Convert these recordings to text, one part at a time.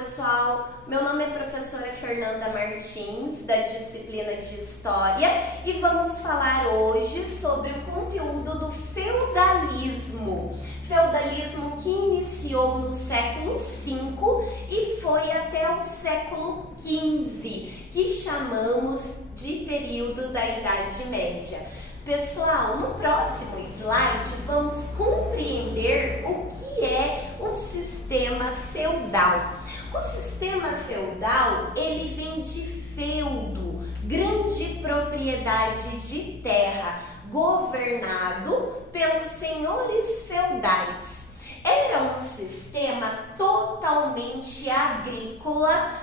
pessoal, meu nome é professora Fernanda Martins, da disciplina de História, e vamos falar hoje sobre o conteúdo do feudalismo. Feudalismo que iniciou no século V e foi até o século XV, que chamamos de período da Idade Média. Pessoal, no próximo slide vamos compreender o que é o sistema feudal. O sistema feudal, ele vem de feudo, grande propriedade de terra, governado pelos senhores feudais. Era um sistema totalmente agrícola,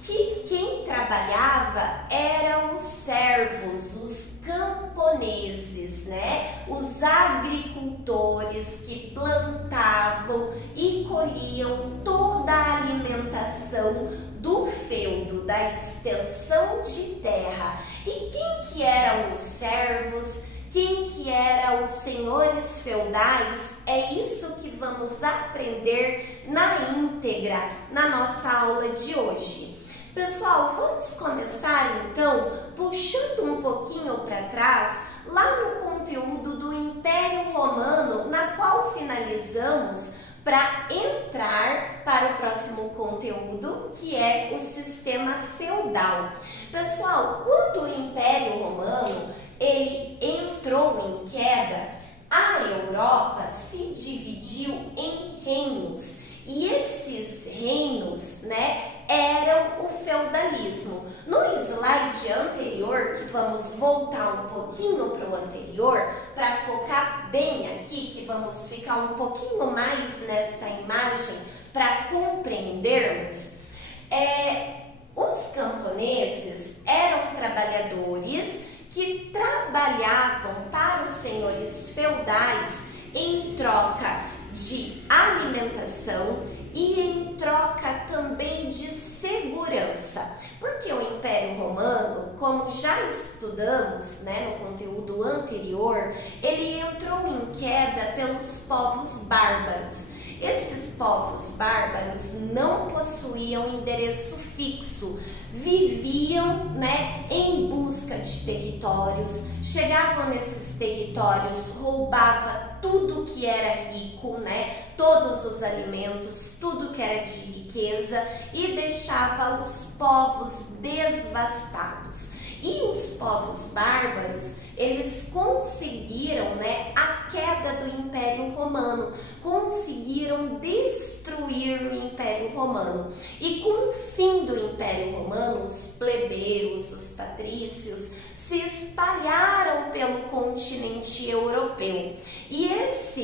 que quem trabalhava eram os servos, os camponeses, né? Os agricultores que plantavam e colhiam toda a alimentação do feudo, da extensão de terra. E quem que eram os servos? Quem que eram os senhores feudais? É isso que vamos aprender na íntegra na nossa aula de hoje. Pessoal, vamos começar então puxando um pouquinho para trás, lá no conteúdo do Império Romano, na qual finalizamos para entrar para o próximo conteúdo, que é o sistema feudal. Pessoal, quando o Império Romano ele entrou em queda, a Europa se dividiu em reinos. E esses reinos, né, eram o feudalismo. No slide anterior, que vamos voltar um pouquinho para o anterior, para focar bem aqui, que vamos ficar um pouquinho mais nessa imagem para compreendermos, os camponeses eram trabalhadores que trabalhavam para os senhores feudais em troca de alimentação e em troca também de segurança. Porque o Império Romano, como já estudamos, né, no conteúdo anterior, ele entrou em queda pelos povos bárbaros. Esses povos bárbaros não possuíam endereço fixo, viviam, né, em busca de territórios, chegavam nesses territórios, roubavam tudo que era rico, né, todos os alimentos, tudo que era de riqueza e deixava os povos devastados. E os povos bárbaros, eles conseguiram, né, a queda do Império Romano, conseguiram destruir o Império Romano. E com o fim do Império Romano, os plebeus, os patrícios, se espalharam pelo continente europeu. E essa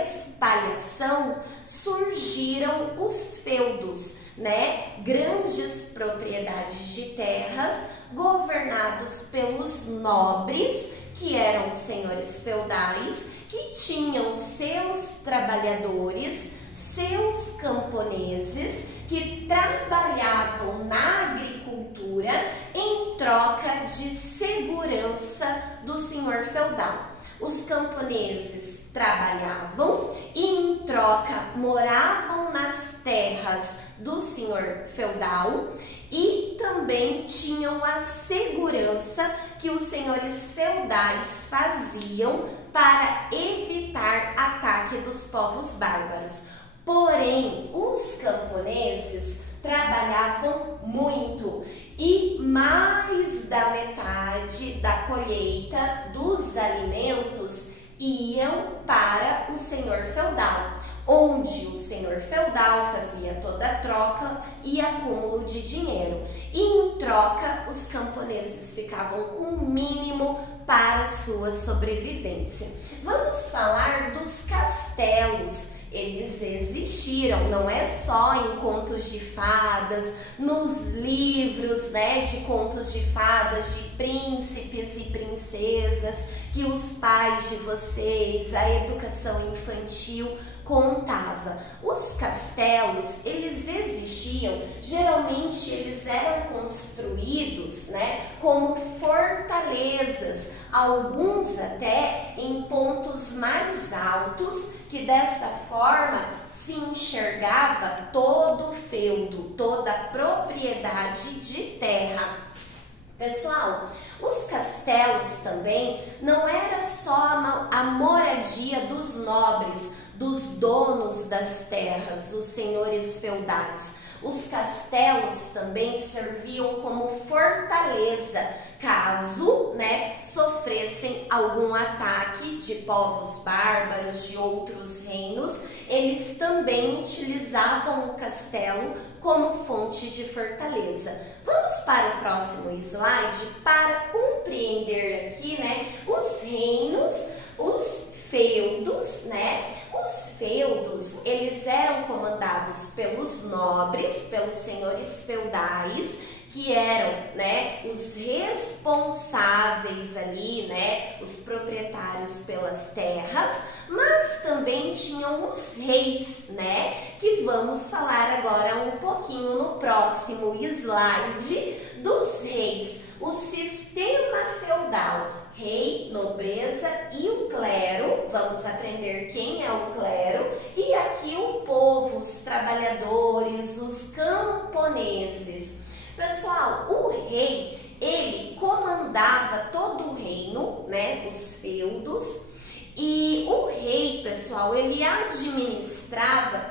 espalhação, surgiram os feudos, né? Grandes propriedades de terras governados pelos nobres, que eram os senhores feudais, que tinham seus trabalhadores, seus camponeses, que trabalhavam na agricultura em troca de segurança do senhor feudal. Os camponeses trabalhavam e em troca moravam nas terras do senhor feudal e também tinham a segurança que os senhores feudais faziam para evitar ataque dos povos bárbaros. Porém, os camponeses trabalhavam muito e mais da metade da colheita dos alimentos iam para o senhor feudal, onde o senhor feudal fazia toda a troca e acúmulo de dinheiro. E em troca, os camponeses ficavam com o mínimo para sua sobrevivência. Vamos falar dos castelos. Eles existiram, não é só em contos de fadas, nos livros, né, de contos de fadas, de príncipes e princesas, que os pais de vocês, a educação infantil contava. Os castelos, eles existiam, geralmente eles eram construídos, né, como fortalezas, alguns até em pontos mais altos, que dessa forma se enxergava todo o feudo, toda a propriedade de terra. Pessoal, os castelos também não era só a moradia dos nobres, dos donos das terras, os senhores feudais. Os castelos também serviam como fortaleza, caso, sofressem algum ataque de povos bárbaros, de outros reinos, eles também utilizavam o castelo como fonte de fortaleza. Vamos para o próximo slide para compreender aqui, os reinos, os feudos, Os feudos, eles eram comandados pelos nobres, pelos senhores feudais, que eram, os responsáveis ali, os proprietários pelas terras, mas também tinham os reis, que vamos falar agora um pouquinho no próximo slide dos reis. O sistema feudal, rei, nobreza e o clero, vamos aprender quem é o clero, e aqui o povo, os trabalhadores, os camponeses. Pessoal, o rei, ele comandava todo o reino, os feudos, e o rei, pessoal, ele administrava,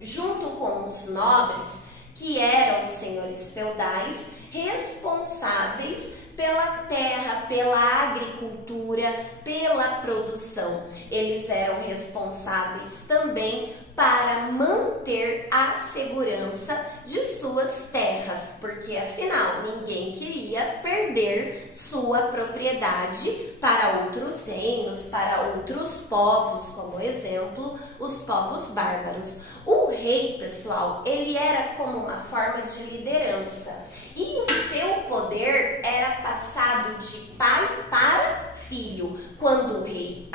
junto com os nobres, que eram os senhores feudais, responsáveis pela terra, pela agricultura, pela produção. Eles eram responsáveis também para manter a segurança de suas terras, porque afinal ninguém queria perder sua propriedade para outros reinos, para outros povos, como exemplo, os povos bárbaros. O rei, pessoal, ele era como uma forma de liderança. E o seu poder era passado de pai para filho. Quando o rei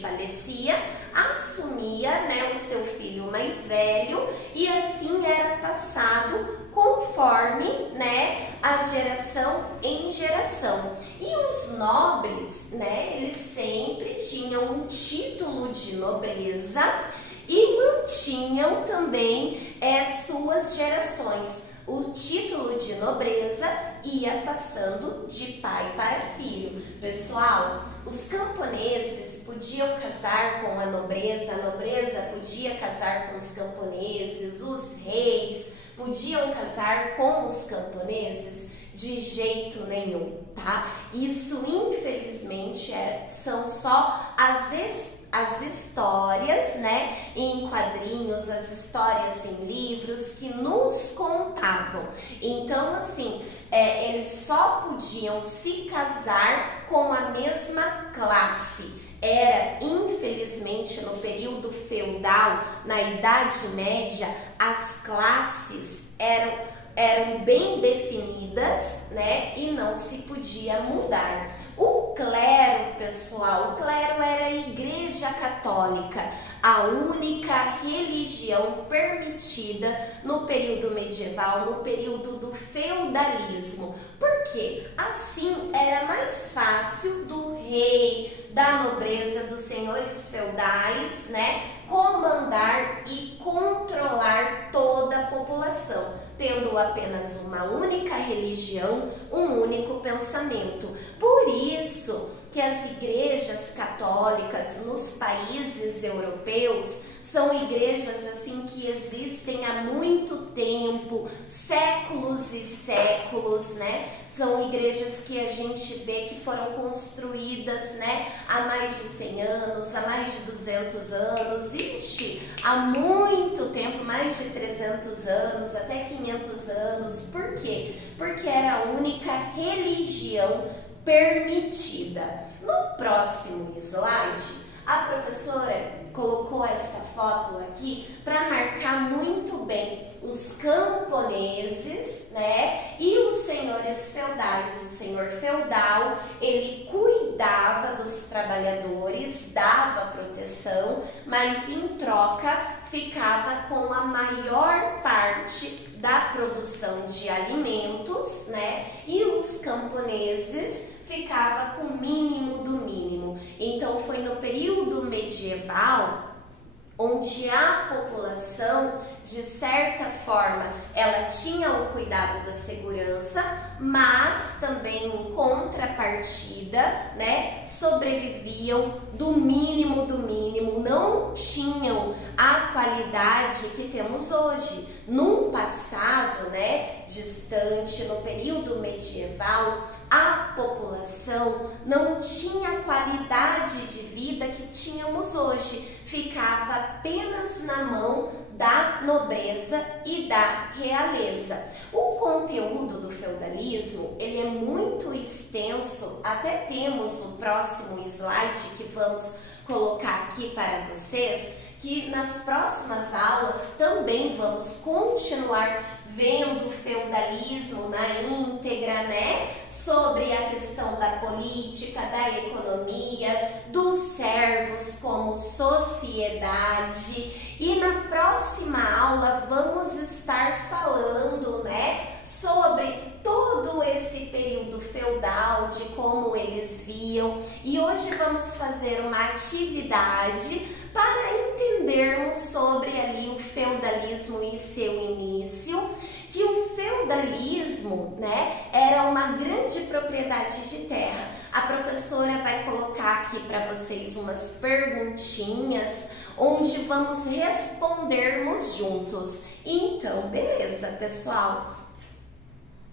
falecia, assumia o seu filho mais velho e assim era passado conforme a geração em geração. E os nobres, eles sempre tinham um título de nobreza e mantinham também suas gerações. O título de nobreza ia passando de pai para filho. Pessoal, os camponeses podiam casar com a nobreza podia casar com os camponeses, os reis podiam casar com os camponeses? De jeito nenhum, tá? Isso, infelizmente, são só as histórias, em quadrinhos, as histórias em livros que nos contavam. Então, assim, eles só podiam se casar com a mesma classe. Era, infelizmente, no período feudal, na Idade Média, as classes eram bem definidas, e não se podia mudar. O clero, pessoal, o clero era a Igreja Católica, a única religião permitida no período medieval, no período do feudalismo. Por quê? Assim era mais fácil do rei, da nobreza, dos senhores feudais, comandar e controlar toda a população, tendo apenas uma única religião, um único pensamento. Por isso que as igrejas católicas nos países europeus são igrejas assim que existem há muito tempo, séculos e séculos, São igrejas que a gente vê que foram construídas, há mais de 100 anos, há mais de 200 anos, há muito tempo, mais de 300 anos, até 500 anos. Por quê? Porque era a única religião permitida. No próximo slide, a professora colocou essa foto aqui para marcar muito bem os camponeses, e os senhores feudais. O senhor feudal, ele cuidava dos trabalhadores, dava proteção, mas em troca ficava com a maior parte da produção de alimentos, e os camponeses ficava com o mínimo do mínimo. Então foi no período medieval onde a população, de certa forma, ela tinha o cuidado da segurança, mas também em contrapartida, né, sobreviviam do mínimo, não tinham a qualidade que temos hoje. Num passado, né, distante, no período medieval, a população não tinha a qualidade de vida que tínhamos hoje, ficava apenas na mão da nobreza e da realeza. O conteúdo do feudalismo, ele é muito extenso, até temos o próximo slide que vamos colocar aqui para vocês, que nas próximas aulas também vamos continuar vendo o feudalismo na íntegra, né? Sobre a questão da política, da economia, dos servos como sociedade. E na próxima aula vamos estar falando, né, sobre todo esse período feudal, de como eles viam. E hoje vamos fazer uma atividade para entendermos sobre ali o feudalismo e seu início, que o feudalismo, né, era uma grande propriedade de terra. A professora vai colocar aqui para vocês umas perguntinhas, onde vamos respondermos juntos. Então, beleza, pessoal?